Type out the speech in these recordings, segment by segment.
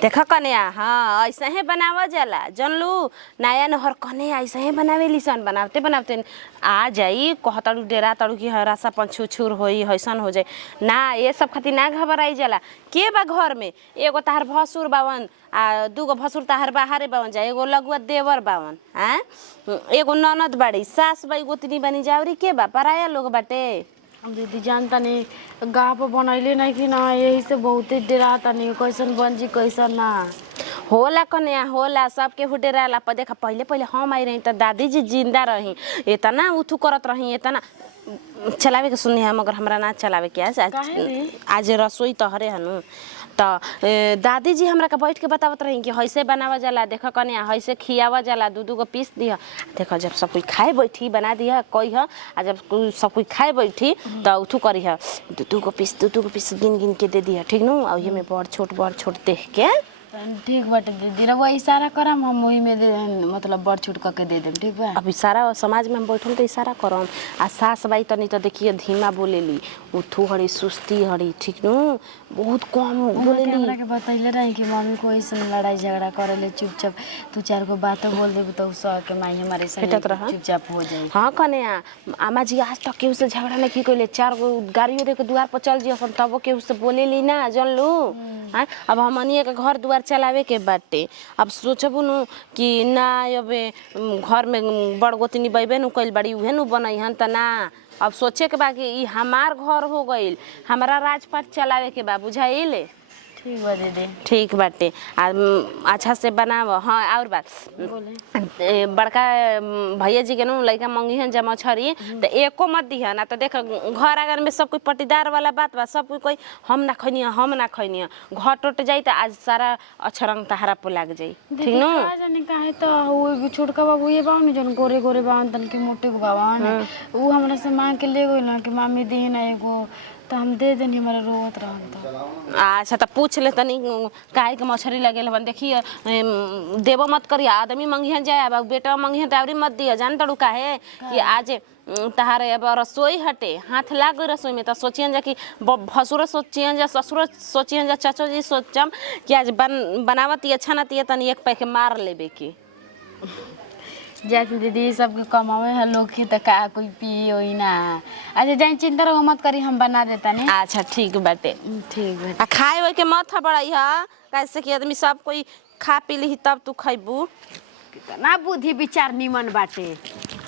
देखा कन्या हाँ ऐसे ही बनावा जाला जनलू नया नहर कने ऐसे ही बनावे लिसन बनावते बनावते आ जाई कहतड़ू डेरा तड़ू की हरासा पंछू छुर होई हैसन हो जाए ना ये सब खातिर ना घबराई जाला के बा घर में एगो ताहर भसुर बावन आ दूगो भसुर ताहर बाहरे बावन जा एगो लगुआ देवर बावन हाँ एगो ननद बाड़ी सास बाई गोतनी बनी जावरी के बा पराया लोग बाटे दीदी जानता नहीं गाँव पर बनैले नहीं कि ना यही से बहुते डराता नहीं कैसन बन जी कैसन ना होला कन्या होला सबके हुडेराला पर देखा पहले पहले हम आई रही तो दादी जी जिंदा रही इतना उथू करत रही इतना चलावे के सुनी है मगर हमरा ना चलावे के आज रसोई तहरे हनु तो दादी जी हमरा के बैठ के बतावत रही कि हैसे बनावा जाला देखा कन्या हैसे खियावा जाला दूध को पीस दिया देखा जब सब कोई खाए बैठी बना दिया कही है आ जब सब कोई खाए बैठी तो उठू करी है दूध को पीस गिन गिन के दे दिया ठीक नु और ये में बड़ छोट देख के ठीक बाटे दीदी ना वो इशारा करम हम वही में दे मतलब बड़ छूट करके दे देम ठीक बा अब इशारा समाज में हम बैठल तो इशारा करम आ सास बाई तनी तो देखिए धीमा बोलेली उठू हड़ी सुस्ती हड़ी ठीक नु बहुत कम बोलेली हमरा के बतैले रही कि मम्मी को ऐसे लड़ाई झगड़ा करेले चुपचाप तू चार को बात बोल देबू तो सह के माई हमारे से चुपचाप हो जाई हां कन्या आमा जी आज तक केहू से झगड़ा नहीं कइले चार गो गाड़ियों दे के द्वार पर चल जियो सब तब केहू से बोलेली ना जानलू हां अब हमनी के घर द्वार चलावे के बाटे अब सोचबू नु कि ना अबे घर में बड़ गोतनी बैबे नु कइल बड़ी उहे नु बनैहन त ना अब सोचे के बा कि ई हमार घर हो गइल हमरा राजपाट चलावे के बा बुझाइले ठीक बा दीदी ठीक बाटे अच्छा से बनाव हाँ और बात बड़का भैया जी के नु लड़का मंगी जमा छरी तो एको मत दिह ना तो देख घर आगर में सब कोई पटीदार वाला बात बा सब कोई हम ना खैनी घर टूट जाई तो आज सारा अछरंग तहरा पे लाग जाई ठीक नु जाने काहे तो वो छोटका बाबू ये बावन जन गोरे गोरे बावन तन के मोटे को बावन वो हमरा से मांग के ले गइल ना कि मामी दी ना एगो तो हम दे देनी हमारा रोवत रहन तो अच्छा तो पूछ ले तनी काहे के मछरी लगेल बन देखिए देबो मत करिया आदमी मंगिहन जाए अब बेटा मंगिहन तावरी मत दिया जान तड़ू काहे कि आज तहारे अब रसोई हटे हाथ लाग गई रसोई में तो सोचियन जा कि भसुर सोचियन जा ससुर सोचियन जा चाचो जी सोचम कि आज बनावत अच्छा ना तिया तनी एक पैके मार लेबे की जैसे दीदी सबके कमावे है लोग की तो का कोई पिए होई ना अच्छा जान चिंता रहो मत करी हम बना देता नहीं अच्छा ठीक बाटे ठीक है खाए हुए के मत बड़ाई है कैसे कि आदमी सब कोई खा पी ली तब तू खैबू कितना बुद्धि विचार निमन बाटे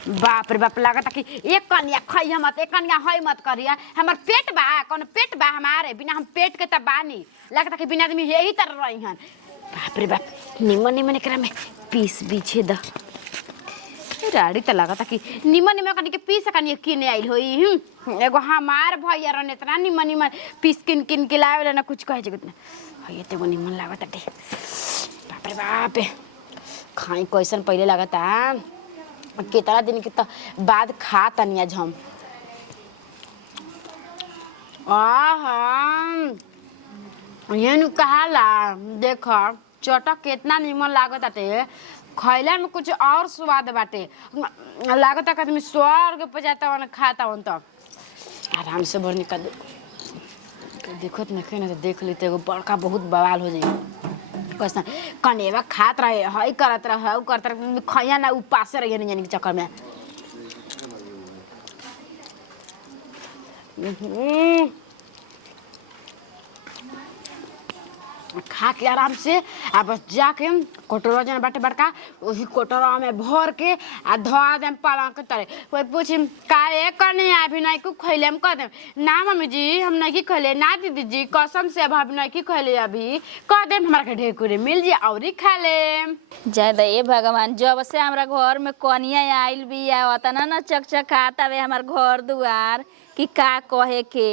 बाप रे बाप लागत कि एक कन्या खई मत एक कन्या हई मत करिया हमार पेट बा कौन पेट बा हमारे बिना हम पेट के तब बानी लगता कि बिना आदमी यही तरह रही हन बाप रे बाप निमन निमन एकरा में पीस बीछे द राड़ी त लागत कि निमन निमन कनी के पीस कनी किने आइल होई एगो हमार भैया रन इतना निमन निमन पीस किन किन के लावेला ना कुछ कहे जगत ना हई एते निमन लागत टे बाप रे बाप खाई कैसन पहले लागत कितना दिन के बाद खा तनी आज हम ये नु कहाला देख चटक कितना निमन लागत आटे खैला में कुछ और स्वाद बाटे लागत है आदमी स्वर्ग पे जाता वन खाता वन तो आराम से भर निकाल देखो तो नहीं ना देख ली तो बड़का बहुत बवाल हो जाए कैसा कनेवा खात रहे हई करत रहे हई करत रहे खैया ना उपास रहे नहीं जाने के चक्कर में खा के आराम से आ बस जाके कटोरा जन बाटे बड़का वही कटोरा में भर के आ धो देम पलंग के तरे कोई पूछी काहे करने अभी नहीं को खैले हम कह देम ना मम्मी जी हम नहीं खैले ना दीदी जी कसम से अब हम नहीं खैले अभी कह देम हमरा के ढेकुरे मिल जी औरी खा ले जय दे भगवान जब से हमरा घर में कनिया आइल बिया ओतना ना चकचकाता वे हमार घर दुआर कि का कहे के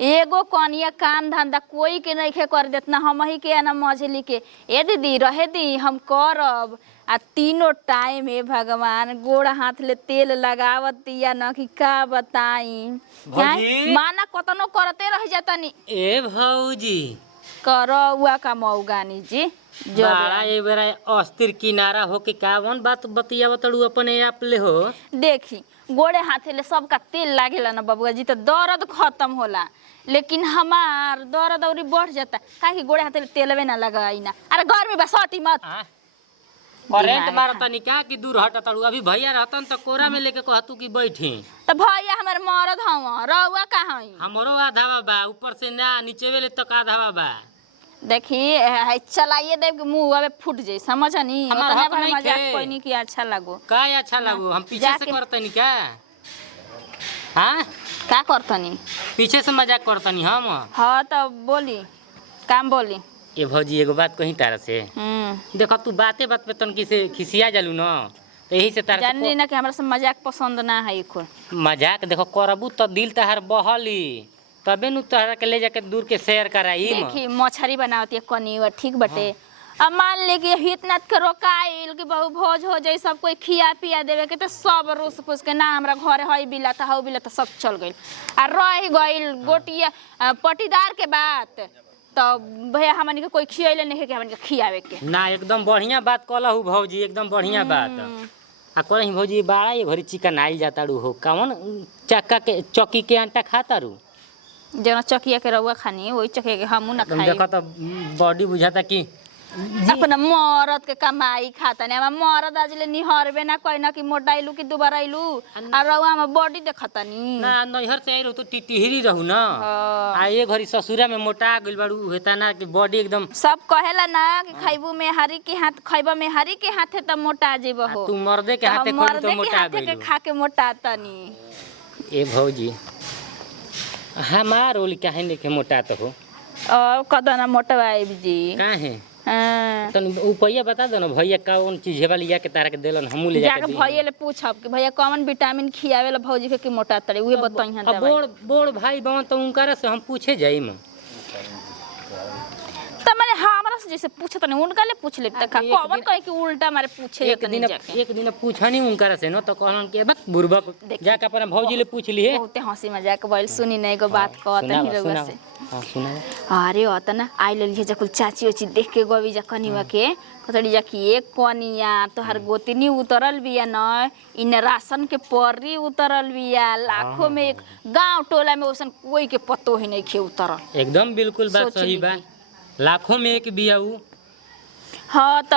एगो कनिया काम धंधा कोई के नहीं खे कर देतना हम ही के ना मछली के ए दीदी रहे दी हम करब आ तीनों टाइम है भगवान गोड़ हाथ ले तेल लगावत दिया न कि का बताई माना कतनो करते रह जातनी ए भौजी करौआ का मौगानी जी बड़ा ए बेरा अस्थिर किनारा हो के कावन बात बतियावत तड़ू अपने आप ले हो देखी गोड़े हाथे ले सबका तेल लागेला ना बबुआ जी, तो दर्द खत्म होला। लेकिन हमार दर्द और बढ़ जाता काहे कि गोड़े हाथे ले तेलवे ना लगाई ना। अरे गर्मी बा सटी मत। करेंट मारता नहीं क्या कि दूर हटा तड़ू। अभी भैया रहतन तो कोरा में लेके कहतू कि बैठी। तो भैया हमार मरद हवा रहुआ कहाँ हई? हमरो आधावा बा, ऊपर से ना नीचे वेले तक आधावा बा। देखी चलाइए देव के मुंह अबे फूट जाई, समझनी? हमार हक नहीं मजाक थे। कोई नहीं कि अच्छा लागो। का अच्छा लागू? हम पीछे से करतनी क्या? हाँ का करतनी? पीछे से मजाक करतनी हम। हाँ तो बोली, काम बोली। ये भौजी एगो बात कहीं तारा से। देखो तू बाते बात पे तन किसे खिसिया जालू ना, तो यही से तारा जाननी ना कि हमरा से मजाक पसंद ना है। खुद मजाक देखो करबू तो दिल तहार बहली, तबे नु तहरा के ले जाके दूर के शेयर कराई। देखी मछरी बनावती है कनीवा, ठीक बटे। अब मान ले कि हितनाथ के रोकाइल कि बहु भोज हो जाए, सब कोई खिया पिया देवे के, तो सब रूस फूस के ना हमरा घर हई बिला था हऊ बिला तो सब चल गइल। आ रह गइल गोटिया पटीदार के बात, तो भैया हमन के कोई खियले नहीं के हमन के खियावे के ना। एकदम बढ़िया बात कहलहु भौजी, एकदम बढ़िया बात। आ कहलही भौजी बाड़ा ये घरी चिकन आइल जाता रू हो, कौन चक्का के चौकी के आटा खाता रू? जना चकिया के रउआ खानी वही चकिया के हमू ना खाई। देखो तो बॉडी बुझाता कि अपना मरद के कमाई खाता नहीं। हमार मरद आज ले निहरबे ना कोई ना कि मोटाइलू कि दुबाराइलू, और रउआ हम बॉडी देखता नी ना। नैहर से आई रहू तो टिटिहरी रहू ना। आ ये घरी ससुरा में मोटा गइल बाड़ू हेता ना कि बॉडी एकदम। सब कहेला ना कि खइबू में हरी के हाथ, खइबा में हरी के हाथे त मोटा जेबो हो। तू मर्दे के हाथे खोल तो मोटा के गइल। खा के मोटा तनी। ए भौजी हमार ओली काहे ने के मोटा तो हो? और कदना मोटवाई जी काहे? हां तन उपाय बता दो ना भैया, कौन चीज है वाली या के तारा के देलन हमू ले जाके जाके भैया ले पूछब कि भैया कौन विटामिन खियावे ला भौजी के कि मोटा तड़े उहे बताई हन। बोड़ बोड़ भाई बहन तो उनकर से हम पूछे जाई म त माने हमरा से जैसे पूछत नहीं उनका ले पूछ ले त का कौन कहे कि उल्टा मारे पूछे एक दिन पूछनी उनकर से न तो कहलन के बत बुरबक जाके अपन भौजी ले पूछ लिए। बहुते हंसी मजाक बैल सुनी नहीं गो बात कहत नहीं रउआ से। हां सुना। अरे अतना आई ले जकुल चाची ओची देख के गोवी जा कनिवा के कतड़ी जा कि एक कनिया तोहर गोतनी उतरल बिया न, इन राशन के परी उतरल बिया, लाखों में एक गांव टोला में ओसन कोई के पतो ही नहीं खे उतरल। एकदम बिल्कुल बात सही बा, लाखों में एक बिया उ। हाँ तो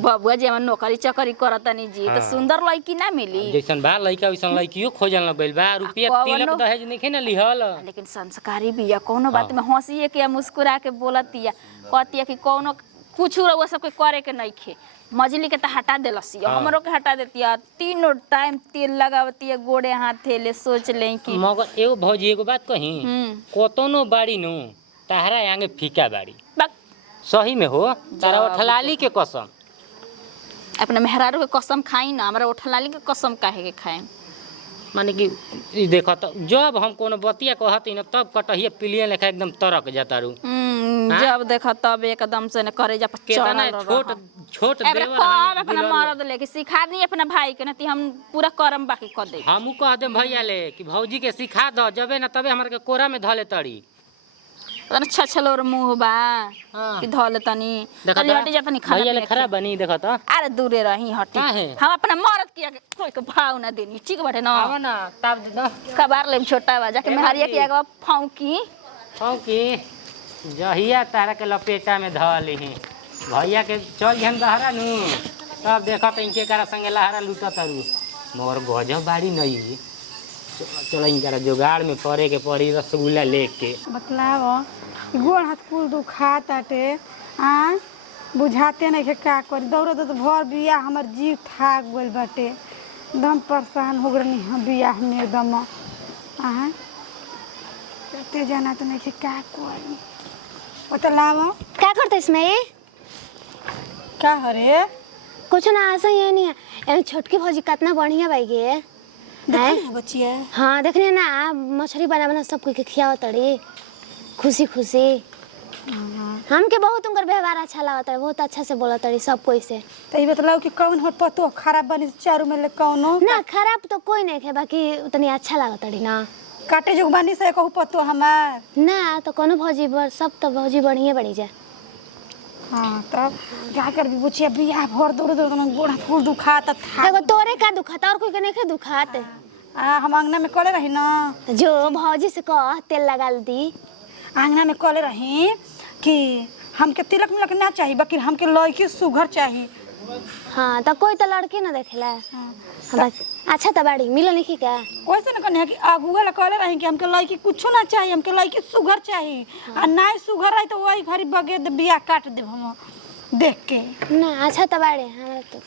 बबुआ जी नौकरी चकरी करतनी जी तो सुंदर लड़की ना मिली? जैसन बा लड़का वैसन लड़कियों खोजल न गइल बा। रुपया तिलक दहेज नहीं ना लिहल, लेकिन संस्कारी बिया। कोनो बात में हंसिए के मुस्कुरा के बोलतिया, कहतिया कि कोनो कुछ रउआ सब के करे के नहीं खे। मजली के तो हटा देलसिया, हमरो के हटा देतिया। तीनों टाइम तेल लगावतिया गोड़े हाथे ले। सोच ले कि मगर एगो भौजी एगो बात कही, कोतनो बाड़ी नु ताहरा आगे फीका बाड़ी सही में हो। तारा ओठलाली के कसम, अपना मेहरारू के कसम खाई ना, हमरा ओठलाली के कसम काहे के खाए? माने कि देखो तो जब हम कोनो बतिया कहती न तब कटहिया पिलियन लेखा एकदम तरक जाता रू। जब देखा तब एकदम से न करे जा केतना छोट छोट देवर हम अपना मर्द लेके सिखा दी अपना भाई के, नती हम पूरा करम बाकी कर दे। हमू कह दे भैया ले कि भौजी के सिखा दो, जबे न तबे हमर के कोरा में धले तड़ी। अच्छा छलोर मुंह बा कि धले तनी तनी हटी जा तनी खाना भैया ले खराब बनी देखो तो। अरे दूरे रही हटी, हम अपना मर्द किया के कोई के भाव ना देनी। ठीक बाटे ना? आवा ना तब दे दो कबार ले छोटा बा जाके मेहरिया के आगे फौकी फौकी जहिया तारा के लपेटा में धली भैया के चल जन दहरा नु, तब देखो तो इनके करा संगे लहरा लूटत रू। मगर गजब बाड़ी नहीं। चलो इनका जुगाड़ में करे के पड़ी रसगुल्ला लेके। बतलाव गोड़ हाथ कुल दुखाताटे आ बुझाते नहीं के का करी। दौड़त तो भर बिया हमर जीव थाक गइल बाटे, एकदम परेशान हो गनी हम बियाह में एकदम। आ ते जाना तो नहीं के का करी। बतलाव क्या करते इसमें? का हरे कुछ ना ऐसा ही नहीं है। छोटकी भौजी कितना बढ़िया बाई गे देखने बचिया। हाँ देखने ना मछली बना बना सब कोई के खियाव तड़ी खुशी खुशी। हमके बहुत उनकर व्यवहार अच्छा लगता है, बहुत अच्छा से बोला तड़ी सब कोई से। तो ये बतलाओ कि कौन हो पतो खराब बनी चारू में ले कौनो ना खराब तो कोई नहीं है, बाकी उतनी अच्छा लगता तड़ी ना। काटे जुग बनी से कहू पतो हमार ना तो कोनो भौजी बर सब तो भौजी बढ़िया बड़ी जा। हाँ तब क्या कर भी बुचिया बियाह भर दौड़ दौड़ गोड़ हाथ कुल दुखाता था। एगो तोरे का दुखाता और कोई के नहीं के दुखाते? हम अंगना में कले रही ना, जो भौजी से कह तेल लगा दी। अंगना में कले रही कि हमके तिलक मिलक ना चाहिए, बाकी हमके लड़की सुघर चाहिए। हाँ तो कोई तो लड़की ना देखेला। हाँ, अच्छा तो बाड़ी मिलो नहीं क्या? वैसे ना कहने कि अगुआ ला कहले रही कि हमके लड़की कुछ ना चाहिए, हमके लड़की सुघर चाहिए। आ ना सुघर रही तो वही घरी बगे बिया काट देब हम देख के ना। अच्छा तो बाड़ी हमारा तो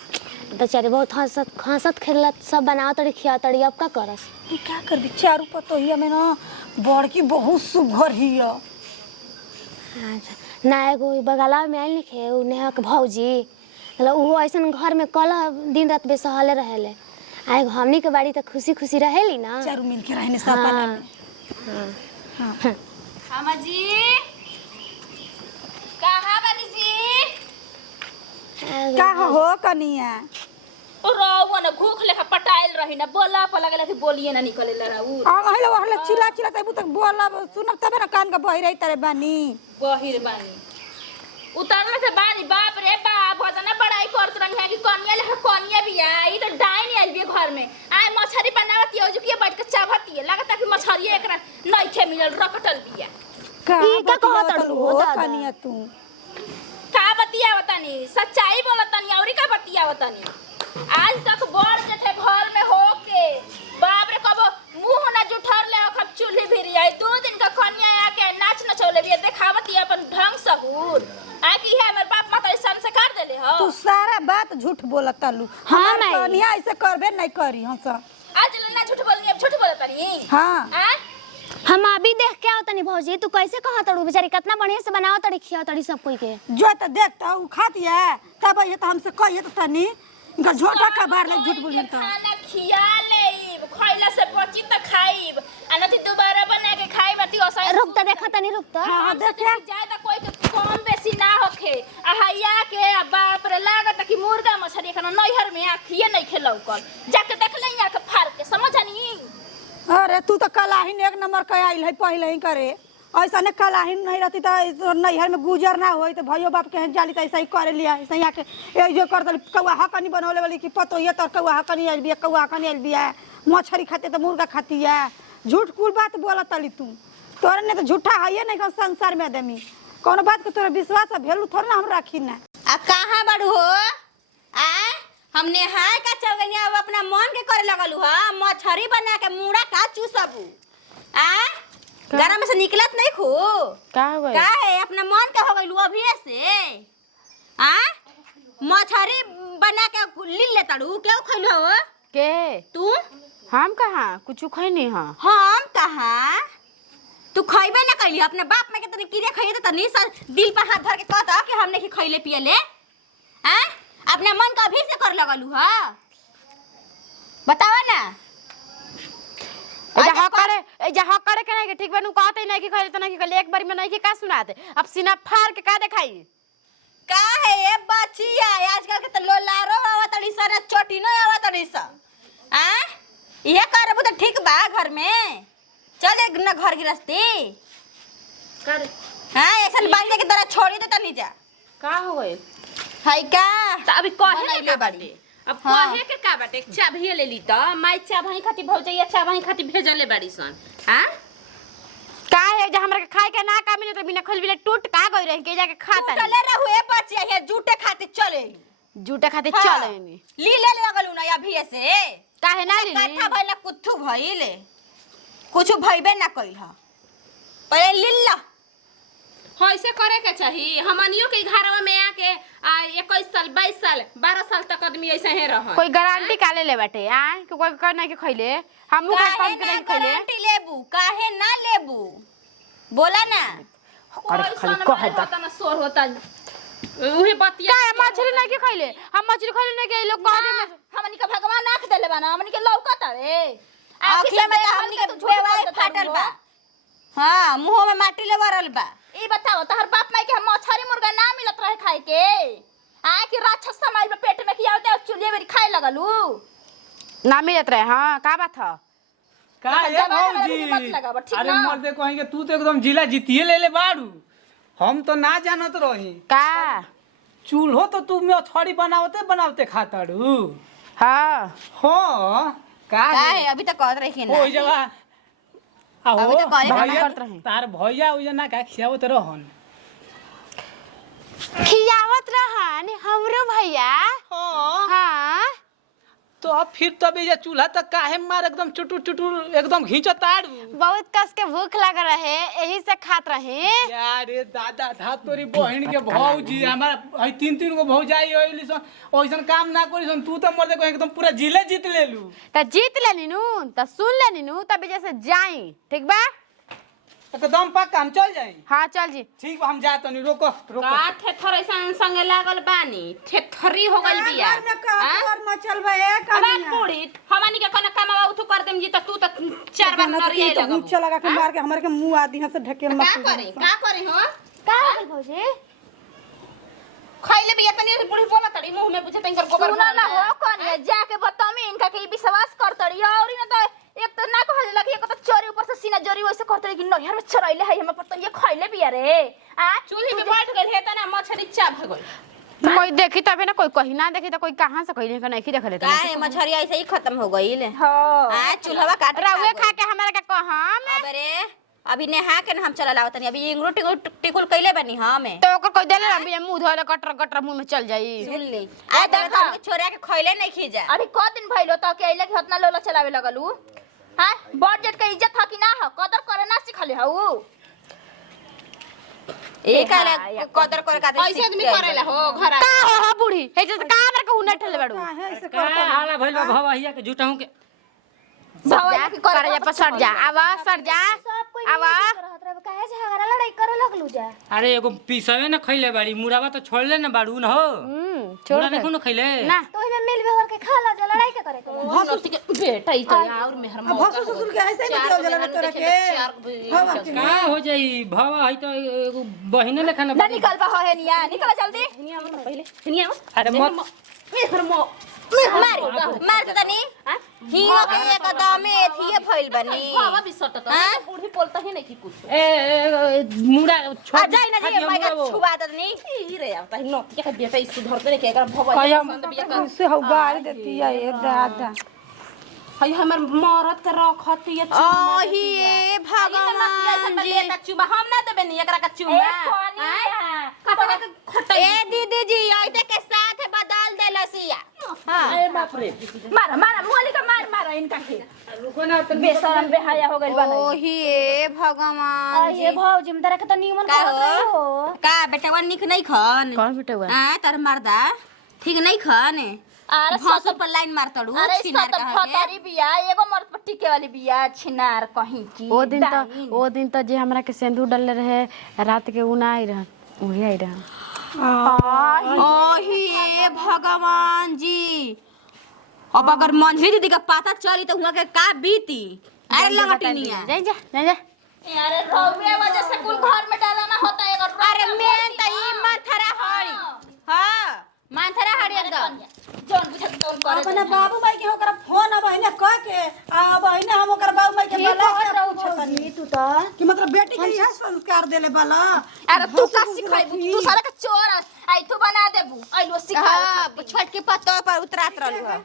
बेचारी बहुत हंसत खेलत सब बनाओ तड़ी खिया तड़ी, अब का करस? ये क्या कर भी चारू पतोहिया में ना बड़की बहुत सुघर हिय। अच्छा ना एगो बगला में आइल लिखे उ नेहा के भौजी, मतलब वो ऐसन घर में कल दिन रात बेसहले रहेले। आ एगो हमनी के बाड़ी तो खुशी खुशी रहेली ना, चारू मिल के रहने सपना में। अम्मा जी कहाँ बानी जी? का हो कनिया? ओ रहुआ ना भूख लेखा पटाइल रही ना, बोला पर लगला कि बोलिए ना निकले लराऊ। हेलो हेलो चिल्ला चिल्ला तब तक बोला सुनब तबे ना कान का बही रही तारे बानी। बहिर बानी उतरले से बानी, बाप रे बाप भजना बड़ाई करत रही है कि कनिया लेखा कनिया भी आई तो डाइन आई भी घर में आए मछरी बनावती हो जो कि बैठ के चाभती है, लगता कि मछरी एकरा नइखे मिलल रकटल बिया। ई का कहत हो कनिया तू? का बतिया बतानी, सच्चाई बोलतानी औरी का बतिया बतानी। आज तक बड़ जेठे घर में होके बाप रे कबो मुंह ना जुठर ले खब चूल्ही भिरी आई, 2 दिन का कन्या आके नाच नचौले बिया, देखावती अपन ढंग सहूर आ कि है हमर बाप माता संस्कार देले हो। तू सारा बात झूठ बोलत तालू। हमार कनिया ऐसे करबे नहीं करी हम सब। आज ना झूठ बोलनी, अब झूठ बोलतानी। हां हम अभी देख के आओ तनी भौजी, तू कैसे कहा तड़ू बेचारी कितना बढ़िया से बनाओ तड़ी खिया तड़ी सब कोई के। जो त देखता उ खातिया तब ये त हमसे कहिए त तनी इनका झोटा का बार ले झूठ बोली त खाना खिया लेब, खइला से पची त खाइब आ नथी दोबारा बना के खाइब अति असै। रुक त देखा तनी रुक त। हां देखिए जाए त कोई के कम बेसी ना होखे आ हैया के बाप रे लागत कि मुर्गा मछली खाना नैहर में आखिए नहीं खेलौकल, जाके देख ले यहाँ के फाड़ के समझनी। अरे तू तो कलाहिन 1 नंबर के आइल है पहले ही करे। ऐसा ने कलाहिन नहीं रहती तो नैहर में गुजर ना होई तो भाइयों बाप के जाली तो ऐसा ही करे लिया, ऐसा ही आके ए जो कर दल कौआ हकनी बनौले वाली कि पतो ये तो कौआ हकनी आइल बिया, कौआ हकनी आइल बिया, मछली खाते तो मुर्गा खाती है। झूठ कुल बात बोलत तली तू, तोरे ने तो झूठा है नहीं कौन संसार में आदमी कौन बात के तोरा विश्वास भेलू थोड़ा ना हम राखी ना। आ कहां बड़ू हो? आ हमने हाय का चौगनिया अब अपना मन के करे लगलू ह, मछरी बना के मुड़ा का चूसबू। आ गरम से निकलत नहीं खू का हो गई? का है अपना मन के हो गइलू अभी से? आ मछरी बना के ली ले तड़ू क्यों खइलू हो के तू? हम कहाँ कुछ खैनी हां। हम कहां तू खइबे ना कइली, अपने बाप में के तनी कीड़े खइए त तनी दिल पर हाथ धर के कहता कि हमने की खइले पियले। आ अपने मन का अभी से कर लगलू ह, बतावा ना। जहाँ करे के नहीं ठीक बनू कहते नहीं कि खैले त नहीं कि एक बार में नहीं कि का सुनाते, अब सीना फाड़ के का देखाई का है ए बचिया आजकल के त लोलारो आवतड़ी सन चोटी न आवतड़ी स। आ ये करबू त ठीक बा घर में चल एक ना घर गृहस्थी कर हां ऐसा बांधे के तरह छोड़ी दे तनी जा। का हो गई? हाय का त अभी कहे बनैले ले बाड़ी। बाड़ी, अब हाँ। कहे के का बाटे चाभिए ले ली त माई चाभई खाती भौजैया चाभई खाती भेजले बाड़ी सन। हां का है जे हमरा के खाए के ना का मिले तो बिना खोल बिना टूट का गई रही के जाके खाता नहीं। टले रहुए बचिया हे जूटे खातिर चले झूठे खाते हाँ। चले नहीं ली ले लगलू ना अभी से काहे ना ली काठा भइला कुथु भइले कुछ भइबे ना कइल ह पहले लिल्ला। हाँ ऐसे करे के चाहिए। हमनियो के घरवा में आके 21 साल 22 साल 12 साल तक आदमी ऐसे ही रह। कोई गारंटी का ले बाटे आ कि कोई कर नहीं के खइले हमहु का काहे कम के ना नहीं खइले गारंटी लेबू काहे ना लेबू बोला ना। अरे खाली कह द होता ना सोर होता उहे बतिया का मछली नहीं के खइले हम मछली खइले नहीं के लोग कह दे में हमनी के भगवान आंख देले बा ना, हमनी के लौकत रे आखिर में तो हमनी के बेवाई फाटल बा। हां मुंह में माटी लेवरल बा। ई बताओ तहर बाप माई के हम मछली मुर्गा ना मिलत रहे खाए के आ कि राक्षस समाज में पेट में खियावते और चुलिए में खाए लगलू ना मिलत रहे। हां का बात है का है भौजी? अरे मर दे कहीं के तू तो एकदम जिला जीतिए ले ले बाड़ू, हम तो ना जानत रही। का चूल्हो तो तू मछली बनावते बनावते खाताड़ू। हां हाँ का काहे अभी तक कहत रही ना ओइ जगह आहो अभी तो कहे ना भैया करत रहे। तार भैया उइजा ना का खियावत रहन खियावत रहन हमरो भैया हां हाँ तो अब फिर तब ये चूल्हा तक काहे मार एकदम चुटुर चुटुर एकदम घींचो ताड़ू बहुत कस के भूख लग रहे यही से खात रहे यारे दादा था तोरी बहन के भौजी हमारा हई तीन गो भौजाई होइली सन ओइसन काम ना करी सन तू तो मर दे एकदम पूरा जिले जीत लेलू त जीत लेनी नु त सुन लेनी नु तब जैसे जाई ठीक बा एकदम पक्का हम चल जाई हाँ चल जी ठीक बा हम जात नहीं रोको रोको का थेथर ऐसा संगे लागल बानी थेथरी हो गइल बिया घर में का घर में चलबे एक अबार बूढ़ी हमनी के कोनो काम उठू कर देम जी त तू त चार बार नरिये लगबू ऊंचा लगा के मार के हमरे के मुंह आदि से ढकेल का मत करे हो का हो गइल भौजी खइले बिया तनी बूढ़ी बोला तड़ी मुंह में बुझे तंकर गोबर सुना ना हो कनिया जाके बतामी इनका के विश्वास करतड़ी और ना तो एक तो ना कहले लगी एक तो चोरी ऊपर से सीना जोरी वैसे करतड़ी कि नहर में चरैले है हम पर ये खइले बिया रे आ चूल्ही में बैठ गइल हे तना मछली चाप गइल कोई देखी तबे ना कोई कहीं ना देखी तो कोई कहां से कहीं नहीं देख ले काहे मछरी ऐसे ही खत्म हो गईल हां आ चूल्हा काट रहुए खा के हमरा के कहम अब रे अभी नेहा के न हम चला लावतनी अभी इंगरू टिकुल कइले बनी हम तो ओकर कोई देले ना मुंह धोले कटर कटर मुंह में चल जाई सुन ले आ देखा छोरा के खइले नहीं खीजा अरे क दिन भइलो त के अइले कि हतना लोला चलावे लगलू हां बजट के इज्जत ह कि ना ह कदर करे ना सिखले हऊ एक आले कदर कर का ऐसे आदमी करेला हो घर का हो बूढ़ी हे जे का हमरा के हुनर ठेले बाड़ू का हाला भइल बा भवहिया के जुटाऊ के भवैया के करे जा पसट जा आवा सट जा सब कोई आवा रहत रहे काहे झगड़ा लड़ाई करे लगलू जा अरे एगो पीसवे न खइले बाड़ी मुड़ावा तो छोड़ले न बाड़ू न हो छोड़ मुड़ा दे देखो न खइले ना तो इमे मिल बेवर के खा ला जा लड़ाई के करे के भसुर के बेटा ई तो और मेहर मौका भसुर ससुर के ऐसे ही बतियो जला तोरा के का हो जाई भवा है तो एगो बहिने लेखा न ना निकल बा है निया निकल जल्दी पहले हिनिया अरे मत मेहर मौ मार तो तनी हियो के एकदम एथिए फैल बनी बाबा भी सटत बूढ़ी बोलता ही नहीं कि कुछ मुड़ा छोड़ आ जाई ना जी मैं का छुआ तनी ई रे आता है नोट के बेटा इस धरते रे के अगर भवैया संत बिया कर से हो गाड़ी देती है ये दादा हई हमर मरद के रखत ये ओही ए भगवान जी चुबा हम ना देबे नी एकरा का चुबा कटवा के खटई ए दीदी जी आइते के साथ बदल दे लसिया हां ए बाप रे मारा मारा मोली का मार मारा इनका के रुको ना तो बेशरम बेहाया हो गइल बा ओही ए भगवान ये भौजी में तरह के तो नीमन का करत रही हो हो का बेटवा निक नहीं खन कौन बेटा हुआ आ तार मर्दा ठीक नहीं खन अरे भसुर पर लाइन मार तड़ू अरे छिनार सत कहा के फतारी बिया एगो मर्द पर टिके वाली बिया छिनार कहीं की ओ दिन तो जे हमरा के सिंदूर डालले रहे रात के उना आई रह उही आई रह ओही ए भगवान जी अब अगर मंझली दीदी का पता चली तो हुआ के का बीती अरे लगटिनिया जा अरे रौवे वजह से कुल घर में डालना होता है अगर अरे मेन त ई माथरा हड़ी हां माथरा हड़ी एकदम जोन बुझत तोन करे अपने बाबू भाई के ओकरा फोन अब आइने कह के अब आइने हम ओकर बाबू भाई के बोला भौजी तू तो कि मतलब बेटी के यह संस्कार देले बाला अरे तू का सिखाइबू तू सारा के चोर आई तू बना देबू आइलो सिखा हां छोट के पत्तो पर उतरात रहलू